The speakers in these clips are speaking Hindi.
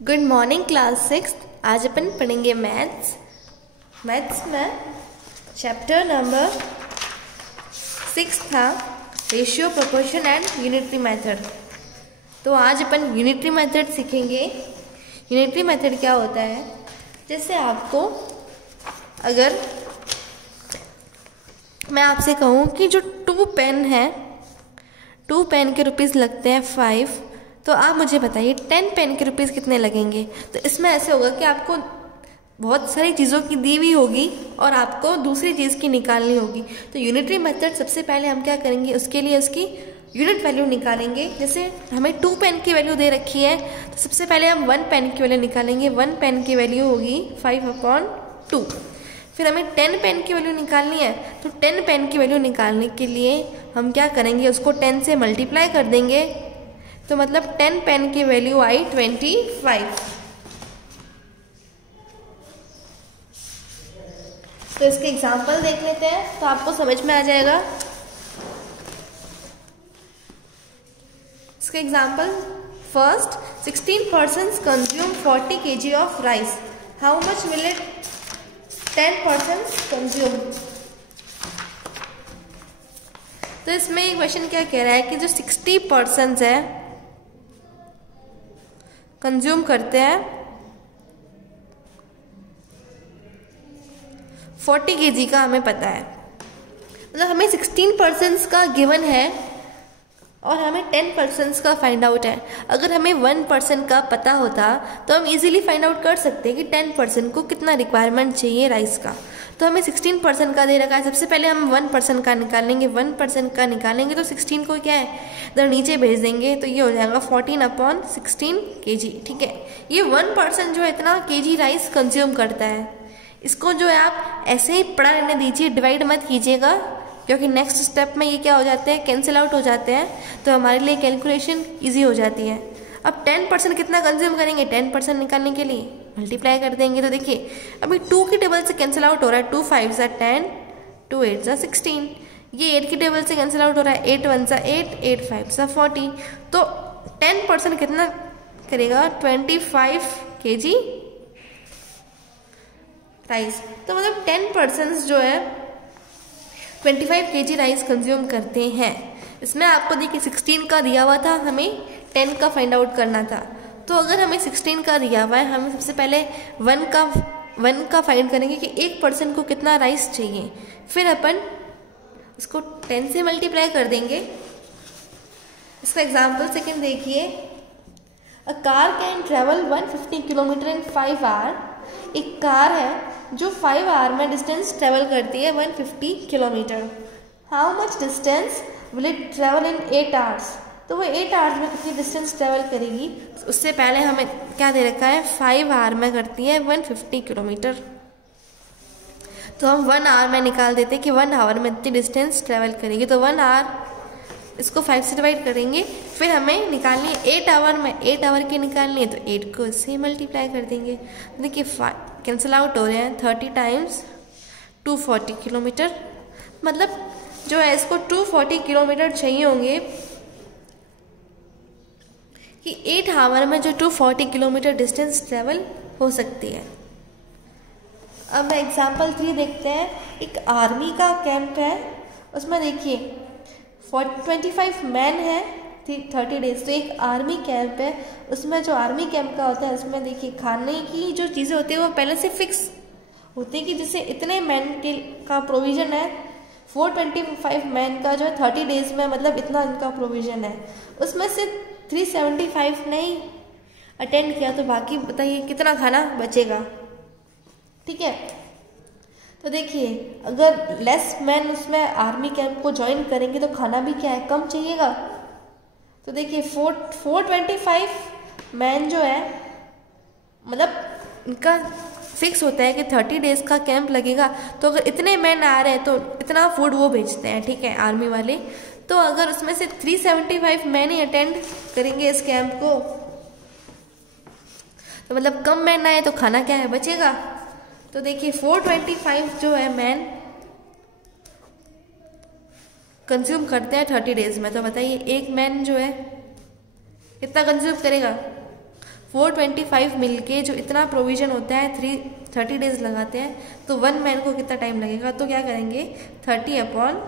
Good morning class 6। आज अपन पढ़ेंगे मैथ्स में चैप्टर नंबर 6 था ratio, proportion and unitary method. तो आज अपन यूनिटरी मेथड सीखेंगे। यूनिटरी मेथड क्या होता है? जैसे आपको अगर मैं आपसे कहूँ कि जो 2 पेन है, 2 पेन के रुपीज़ लगते हैं 5, तो आप मुझे बताइए 10 पेन के रुपीज़ कितने लगेंगे। तो इसमें ऐसे होगा कि आपको बहुत सारी चीज़ों की दी हुई होगी और आपको दूसरी चीज़ की निकालनी होगी। तो यूनिटरी मेथड सबसे पहले हम क्या करेंगे, उसके लिए उसकी यूनिट वैल्यू निकालेंगे। जैसे हमें 2 पेन की वैल्यू दे रखी है, तो सबसे पहले हम 1 पेन की वैल्यू निकालेंगे। 1 पेन की वैल्यू होगी 5/2। फिर हमें 10 पेन की वैल्यू निकालनी है, तो 10 पेन की वैल्यू निकालने के लिए हम क्या करेंगे, उसको 10 से मल्टीप्लाई कर देंगे। तो मतलब 10 पेन की वैल्यू आई 25। तो इसके एग्जाम्पल देख लेते हैं तो आपको समझ में आ जाएगा। इसके example first, 16 persons consume 40 kg of rice. How much will it 10 persons consume? तो इसमें एक क्वेश्चन क्या कह रहा है कि जो 60 persons है कंज्यूम करते हैं 40 kg का, हमें पता है। मतलब हमें 16 persons का गिवन है और हमें 10 persons का फाइंड आउट है। अगर हमें 1 person का पता होता तो हम इजीली फाइंड आउट कर सकते हैं कि 10 person को कितना रिक्वायरमेंट चाहिए राइस का। तो हमें 16 person का दे रखा है। सबसे पहले हम 1 person का निकालेंगे। 1 person का निकालेंगे तो 16 को क्या है, इधर नीचे भेज देंगे, तो ये हो जाएगा 14/16 kg। ठीक है, ये 1 person जो है इतना kg राइस कंज्यूम करता है। इसको जो है आप ऐसे ही पढ़ा रहने दीजिए, डिवाइड मत कीजिएगा, क्योंकि नेक्स्ट स्टेप में ये क्या हो जाते हैं, कैंसिल आउट हो जाते हैं, तो हमारे लिए कैलकुलेशन ईजी हो जाती है। अब 10% कितना कंज्यूम करेंगे, 10% निकालने के लिए मल्टीप्लाई कर देंगे। तो देखिए अभी 2 की टेबल से कैंसिल आउट हो रहा है, 2 5 ज़ा 10, 2 8 ज़ा 16। ये 8 की टेबल से कैंसिल आउट हो रहा है, 8 1 ज़ा 8, 8 5 ज़ा 40। तो 10% कितना करेगा, 25 kg राइस। तो मतलब 10 persons जो है 25 kg राइस कंज्यूम करते हैं। इसमें आपको देखिए 16 का दिया हुआ था, हमें 10 का फाइंड आउट करना था। तो अगर हमें 16 का दिया हुआ है, हमें सबसे पहले 1 का फाइंड करेंगे कि 1 person को कितना राइस चाहिए। फिर अपन उसको 10 से मल्टीप्लाई कर देंगे। इसका एग्जाम्पल सेकेंड देखिए, a car can travel 150 kilometre in 5 hour. एक कार है जो 5 आवर में डिस्टेंस ट्रेवल करती है 150 kilometre. How much distance will it travel in 8 hours? तो वो 8 आवर्स में कितनी डिस्टेंस ट्रेवल करेगी? उससे पहले हमें क्या दे रखा है, 5 आवर में करती है 150 किलोमीटर। तो हम 1 आवर में निकाल देते हैं कि 1 आवर में इतनी डिस्टेंस ट्रेवल करेगी। तो 1 आवर, इसको 5 से डिवाइड करेंगे। फिर हमें निकालनी है 8 आवर में, 8 आवर की निकालनी है, तो 8 को इससे मल्टीप्लाई कर देंगे। देखिए कैंसिल आउट हो रहे हैं, 30 टाइम्स 240 किलोमीटर। मतलब जो है इसको 240 किलोमीटर चाहिए होंगे कि 8 आवर में जो 240 किलोमीटर डिस्टेंस ट्रेवल हो सकती है। अब एग्जाम्पल 3 देखते हैं। एक आर्मी का कैंप है, उसमें देखिए 25 मैन है, 30 डेज। तो एक आर्मी कैंप है, उसमें जो आर्मी कैंप का होता है उसमें देखिए खाने की जो चीज़ें होती है वो पहले से फिक्स होती है कि जैसे इतने मैन के का प्रोविज़न है। 425 मैन का जो है 30 डेज में, मतलब इतना इनका प्रोविज़न है। उसमें से 375 नहीं अटेंड किया, तो बाकी बताइए कितना खाना बचेगा। ठीक है, तो देखिए अगर लेस मैन उसमें आर्मी कैंप को ज्वाइन करेंगे तो खाना भी क्या है, कम चाहिएगा। तो देखिए 425 मैन जो है, मतलब इनका फिक्स होता है कि 30 डेज का कैंप लगेगा। तो अगर इतने मैन आ रहे हैं तो इतना फूड वो भेजते हैं, ठीक है, आर्मी वाले। तो अगर उसमें से 375 मैन ही अटेंड करेंगे इस कैंप को, तो मतलब कम मैन आए तो खाना क्या है, बचेगा। तो देखिए 425 जो है मैन कंज्यूम करते हैं 30 डेज में। तो बताइए एक मैन जो है कितना कंज्यूम करेगा, 425 मिल के जो इतना प्रोविज़न होता है 30 डेज लगाते हैं, तो 1 मैन को कितना टाइम लगेगा? तो क्या करेंगे 30 अपॉन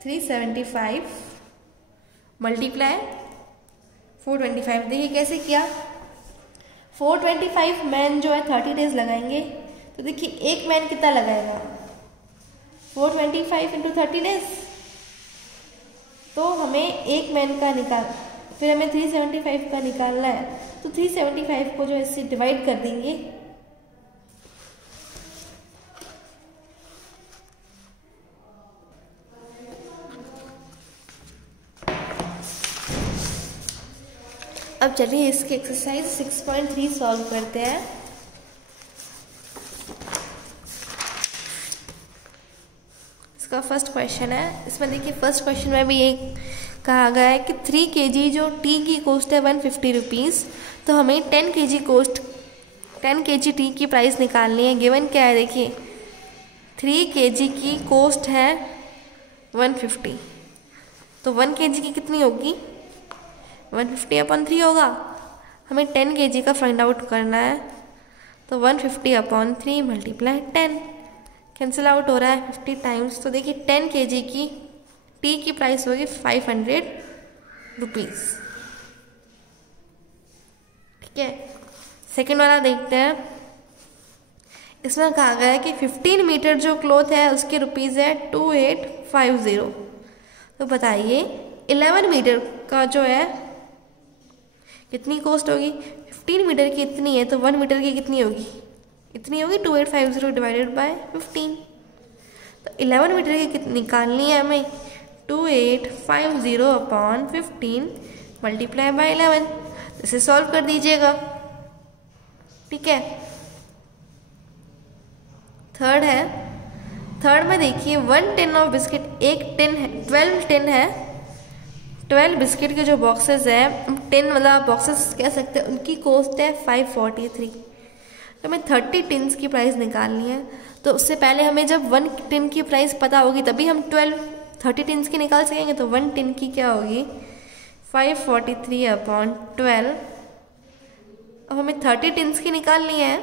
375 मल्टीप्लाई 425। देखिए कैसे किया, 425 मैन जो है 30 डेज लगाएंगे, तो देखिए एक मैन कितना लगाएगा 425 इंटू 30 डेज, तो हमें एक मैन का फिर हमें 375 का निकालना है, तो 375 को जो इससे डिवाइड कर देंगे, अब चलिए इसकी एक्सरसाइज 6.3 सॉल्व करते हैं। इसका फर्स्ट क्वेश्चन है, इसमें देखिए फर्स्ट क्वेश्चन में भी ये कहा गया है कि 3 kg जो टी की कॉस्ट है 150 रुपीज़, तो हमें 10 kg टी की प्राइस निकालनी है। गिवन क्या है देखिए 3 kg की कॉस्ट है 150, तो 1 kg की कितनी होगी 150 अपॉन 3 होगा। हमें 10 kg का फाइंड आउट करना है, तो 150 अपॉन 3 मल्टीप्लाई 10, कैंसिल आउट हो रहा है 50 टाइम्स, तो देखिए 10 kg की टी की प्राइस होगी 500 रुपीज़। ठीक है, सेकेंड वाला देखते हैं। इसमें कहा गया है कि 15 मीटर जो क्लॉथ है उसके रुपीज़ है 2850, तो बताइए 11 मीटर का जो है कितनी कॉस्ट होगी। 15 मीटर की इतनी है, तो 1 मीटर की कितनी होगी, इतनी होगी 2850 डिवाइडेड बाय 15, तो 11 मीटर की कितनी निकालनी है हमें 2850 अपॉन 15 मल्टीप्लाई बाय 11, इसे सॉल्व कर दीजिएगा। ठीक है, थर्ड है, थर्ड में देखिए 1 टिन ऑफ बिस्किट, एक टिन है 12 टिन है, 12 बिस्किट के जो बॉक्सेस है, टिन मतलब बॉक्सेस कह सकते हैं, उनकी कॉस्ट है 543, तो हमें 30 टिन्स की प्राइस निकालनी है। तो उससे पहले हमें जब 1 टिन की प्राइस पता होगी तभी हम 30 टिन्स की निकाल सकेंगे, तो 1 टिन की क्या होगी 543 अपॉन 12, अब हमें 30 टिन्स की निकालनी है,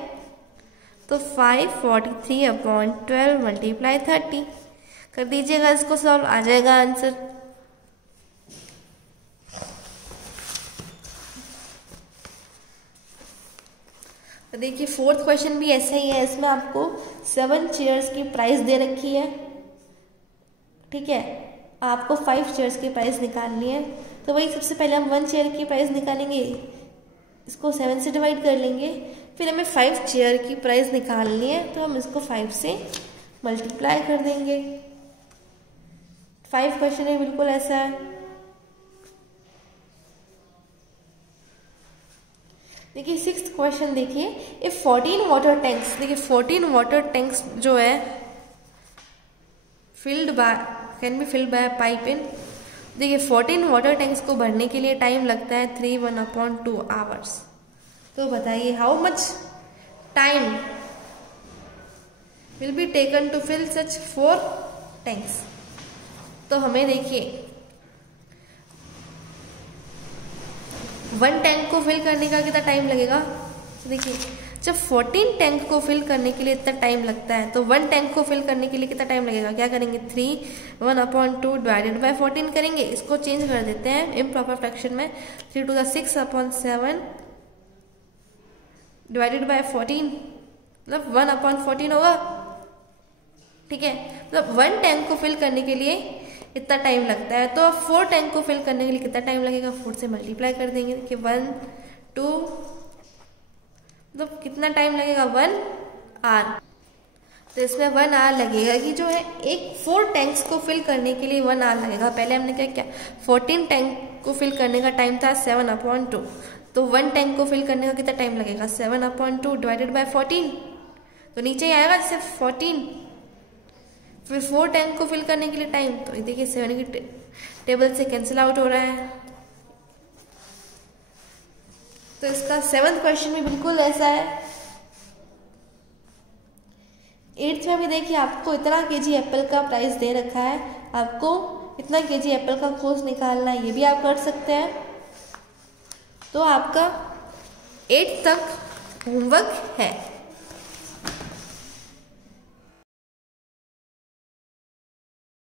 तो 543 अपॉन 12 मल्टीप्लाई 30 कर दीजिएगा, इसको सॉल्व आ जाएगा आंसर। तो देखिए फोर्थ क्वेश्चन भी ऐसा ही है, इसमें आपको 7 चेयर्स की प्राइस दे रखी है। ठीक है, आपको 5 चेयर्स की प्राइस निकालनी है, तो वही सबसे पहले हम 1 चेयर की प्राइस निकालेंगे, इसको 7 से डिवाइड कर लेंगे, फिर हमें 5 चेयर की प्राइस निकालनी है, तो हम इसको 5 से मल्टीप्लाई कर देंगे। 5 क्वेश्चन है बिल्कुल ऐसा है। देखिए 6th क्वेश्चन देखिए, इफ 14 वाटर टैंक्स, देखिए 14 वाटर टैंक्स जो है can be filled by pipe इन, देखिए 14 वाटर टैंक्स को भरने के लिए टाइम लगता है 3/1/2 आवर्स, तो बताइए how much time will be taken to fill such 4 tanks. तो हमें देखिए 1 टैंक को फिल करने का कितना टाइम लगेगा, तो देखिए जब 14 टैंक को फिल करने के लिए इतना टाइम लगता है, तो 1 टैंक को फिल करने के लिए कितना टाइम लगेगा, क्या करेंगे 3/1/2 डिवाइडेड बाय 14 करेंगे, इसको चेंज कर देते हैं इम्प्रॉपर फ्रैक्शन में, 3 to the 6/7 डिवाइडेड बाय 14, मतलब 1/14 होगा। ठीक है, मतलब 1 टैंक को फिल करने के लिए इतना टाइम लगता है, तो 4 टैंक को फिल करने के लिए कितना टाइम लगेगा, 4 से मल्टीप्लाई कर देंगे कि 1 2, मतलब कितना टाइम लगेगा 1 आवर, तो इसमें 1 आवर लगेगा कि जो है एक 4 टैंक्स को फिल करने के लिए 1 आवर लगेगा। पहले हमने क्या किया 14 टैंक को फिल करने का टाइम था 7/2, तो 1 टैंक को फिल करने का कितना टाइम लगेगा 7/2 डिवाइडेड बाय 14, तो नीचे ही आएगा जैसे 14, फिर 4 टैंक को फिल करने के लिए टाइम, तो देखिए 7 की टेबल से कैंसिल आउट हो रहा है, तो इसका 7th क्वेश्चन भी बिल्कुल ऐसा है। 8th में भी देखिए आपको इतना केजी एप्पल का प्राइस दे रखा है, आपको कितना केजी एप्पल का कोस्ट निकालना है, ये भी आप कर सकते हैं। तो आपका 8 तक होमवर्क है।